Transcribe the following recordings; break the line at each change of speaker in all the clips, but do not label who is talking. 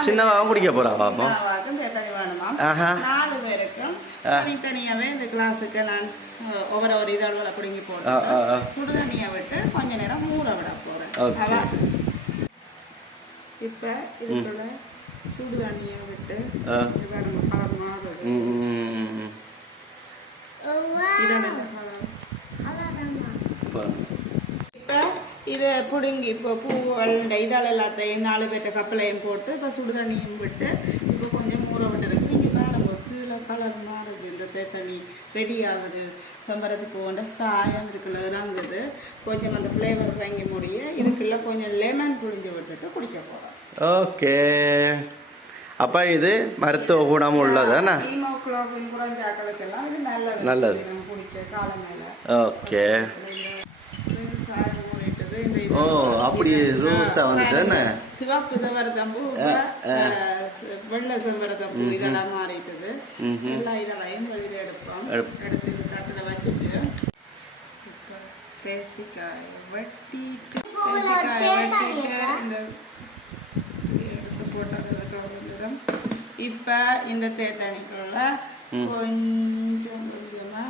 சின்னவாவும் குடிக்க ஆஹா.
நாலு பேருக்கும். தனித்தனியாவே இந்த கிளாஸுக்கு நான் ஒவ்வொரு ஒரு இதழ்களை பிடுங்கி
ஆ, ஆ, ஆ.
போட்டு சுடுதண்ணியை விட்டு கொஞ்ச நேரம் ஊற விட போறேன் இப்ப இதுக்குள்ள சுடுதண்ணியை விட்டு
ஆ.
இது பாருங்க, colour இதை பிடுங்கி இப்போ பூவல் இந்த இதால் எல்லாத்தையும் நாலு பேர்ட்ட கப்பலையும் போட்டு இப்போ சுடுதண்ணியும் விட்டு இப்போ கொஞ்சம் ஊற விட்டுருக்கு இங்கே பாருங்க கீழே கலர் மாறுது. இந்த தேத்தண்ணி ரெடி ஆகுது. செம்பருத்தி பூவோட சாயம் இருக்குல்ல இறங்குது கொஞ்சம் அந்த ஃப்ளேவர் இறங்கி முடிய இதுக்குள்ள கொஞ்சம் லெமன் புழிஞ்சு விட்டுட்டு குடிக்க போகிறோம்
ஓகே. அப்ப இது மருத்துவ குணம் உள்ளதானே
நல்லது.
ஓகே. ஓ அப்படி ரோஸா வந்துட்டானே
சிவப்பு செவ்வரத்தம்பூ. வெள்ளை செவ்வரத்தம்பூ இதெல்லாம் மாறிட்டது. எல்லா இதெல்லாம் வெளியில எடுப்போம்
எடுப்-
எடுத்து தட்டில் வச்சுட்டு இப்போ தேசிக்காயை வெட்டிட்டு தேசிக்காயை வெட்டிட்டு இந்த எடுத்து போட்டது கவர்ந்துடும் இப்போ இந்த தேத்தணிக்குள்ள கொஞ்சம் கொஞ்சமா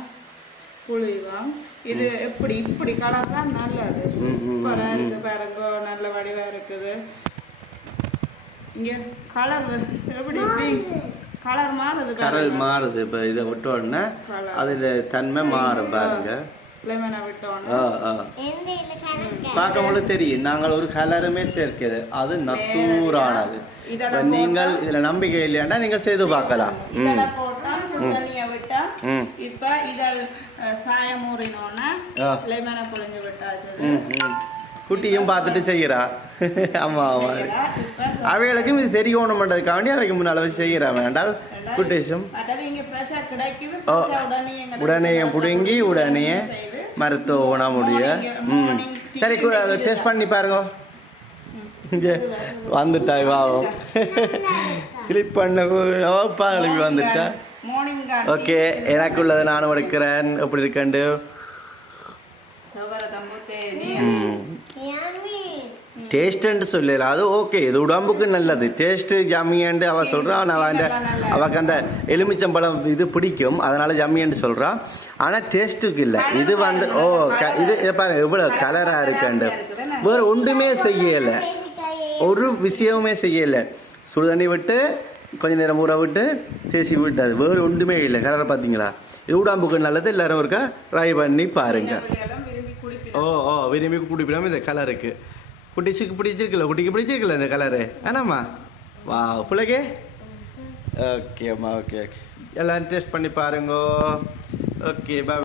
புளிவோம் இது எப்படி இப்படி கலர் தான் நல்லது. சூப்பரா இருக்கு பாருங்க. நல்ல வடிவா இருக்குது. இங்க கலர் எப்படி கலர் மாறுது
கரல் மாறுது. இப்ப இதை விட்ட உடனே. அதுல தன்மை மாறும் பாருங்க. ஆ பார்க்கும்போது தெரியும். நாங்கள் ஒரு கலருமே சேர்க்கிறது அது நத்தூரானது. நீங்கள் இதுல நம்பிக்கை இல்லையாண்டா நீங்கள் செய்து பார்க்கலாம். ம்.
சுடுதண்ணியை விட்டா இப்ப அஹ், சாயம் ஊறினோன்னா
ஆ.
லெமனை புழிஞ்சு விட்டாச்சு
ம் ம். குட்டியும் பார்த்துட்டு செய்கிறா. ஆமா ஆமா. அவைகளுக்கும் இது தெரியணுமென்றதுக்காண்டி அவைக்கு முன்னால வச்சு செய்கிறா. வேண்டால்
ஃப்ரெஷ்ஷா உடனே
புடுங்கி உடனே மருத்துவ
Morning-
ம். சரி டெஸ்ட் பண்ணி பாருங்க. இங்கே வந்துட்டாய் வாவும் ஸ்லிப் பண்ண எழுப்பி வந்துட்டா. ஓகே எனக்குள்ளதை நானும் எடுக்கிறேன். எப்படி இருக்கண்டு? டேஸ்ட்டுன்னு சொல்லல அது ஓகே இது உடம்புக்கு நல்லது. டேஸ்ட்டு ஜம்மியண்டு அவ சொல்றா. நான் அந்த அவக்கு அந்த எலுமிச்சம்பழம் இது பிடிக்கும். அதனால ஜம்மியண்டு சொல்றான் ஆனா டேஸ்ட்டுக்கு இல்லை. இது வந்து ஓ க- இது இதை பாருங்க. எவ்வளவு கலரா இருக்குண்டு. வேற ஒன்றுமே செய்யலை. ஒரு விஷயமுமே செய்யலை. சுடுதண்ணி விட்டு கொஞ்ச நேரம் ஊற விட்டு தேசி விட்டாது. வேறு ஒன்றுமே இல்லை. கலரை பார்த்தீங்களா? இது உடம்புக்கு நல்லது. எல்லாரும் ஒருக்கா ட்ரை பண்ணி பாருங்க. ஓ ஓ விரும்பி பிடிப்பிடாமல் இந்த கலருக்கு. குட்டிச்சுக்கு பிடிச்சிருக்குல்ல குட்டிக்கு பிடிச்சிருக்குல்ல இந்த கலரு? ஆனாம்மா? வா பிள்ளைக்கே? ஓகேம்மா ஓகே ஓகே. எல்லாம் டேஸ்ட் பண்ணி பாருங்க. ஓகே பா